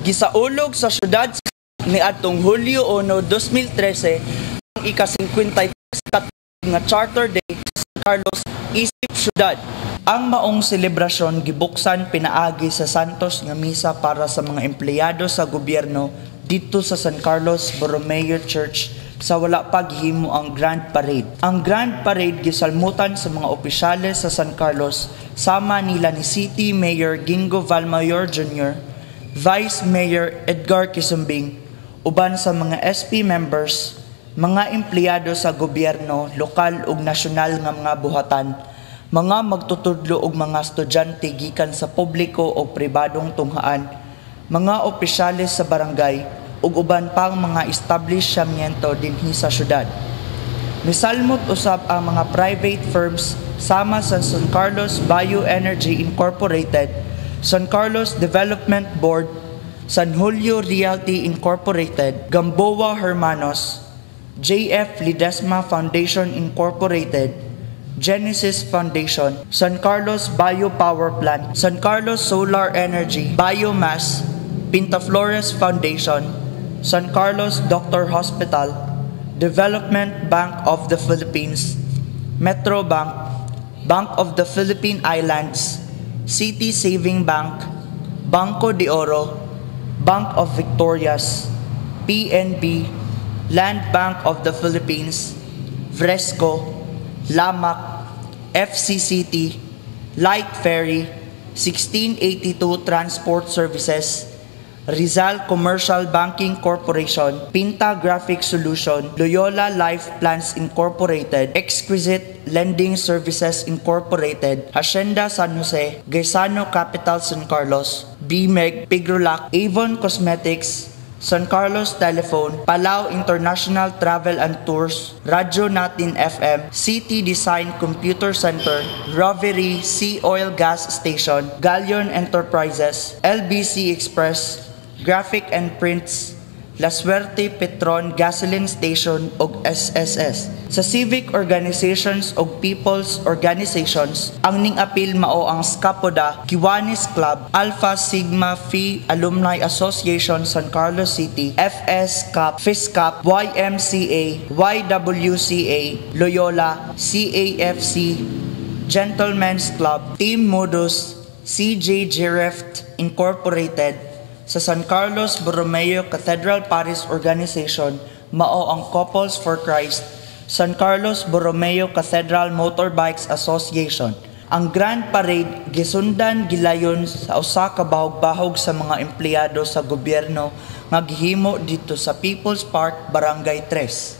Gisaulog sa syudad niadtong Hulyo 1, 2013 ang ika-53 nga Charter Day sa San Carlos, isip syudad. Ang maong selebrasyon gibuksan pinaagi sa Santos nga misa para sa mga empleyado sa gobyerno dito sa San Carlos Borromeo Church sa wala pa gihimo ang Grand Parade. Ang Grand Parade gisalmutan sa mga opisyales sa San Carlos sama nila ni City Mayor Gingo Valmayor Jr., Vice Mayor Edgar Quisumbing, uban sa mga SP members, mga empleyado sa gobyerno, lokal ug nasyonal nga mga buhatan, mga magtutudlo ug mga estudyante gikan sa publiko o pribadong tunghaan, mga opisyales sa barangay ug uban pang mga establishmento dinhi sa syudad. Misalmot usab ang mga private firms sama sa San Carlos Bioenergy Incorporated, San Carlos Development Board, San Julio Realty Incorporated, Gamboa Hermanos, JF Ledesma Foundation Incorporated, Genesis Foundation, San Carlos Biopower Plant, San Carlos Solar Energy, Biomass, Pintaflores Foundation, San Carlos Doctor Hospital, Development Bank of the Philippines, Metro Bank, Bank of the Philippine Islands, City Saving Bank, Banco de Oro, Bank of Victorias, PNB, Land Bank of the Philippines, Fresco, Lamac, FCCT, Light Ferry, 1682 Transport Services, Rizal Commercial Banking Corporation, Pinta Graphic Solution, Loyola Life Plans Incorporated, Exquisite Lending Services Incorporated, Hacienda San Jose, Gaisano Capital San Carlos, BMEG, Pigrulac, Avon Cosmetics, San Carlos Telephone, Palau International Travel and Tours, Radyo Natin FM, City Design Computer Center, Rovery Sea Oil Gas Station, Galleon Enterprises, LBC Express, Graphic and Prints, La Suerte Petron Gasoline Station ug SSS. Sa civic organizations ug people's organizations, ang ning-apil mao ang Scapoda, Kiwanis Club, Alpha Sigma Phi Alumni Association San Carlos City, FS Cup, FISCAP, YMCA, YWCA, Loyola, CAFC, Gentlemen's Club, Team Modus, CJ Gireft Incorporated, sa San Carlos Borromeo Cathedral Parish Organization, mao ang Couples for Christ, San Carlos Borromeo Cathedral Motorbikes Association. Ang Grand Parade gisundan gilayon sa usa ka bahog-bahog sa mga empleyado sa gobyerno nga gihimo dito sa People's Park, Barangay 3.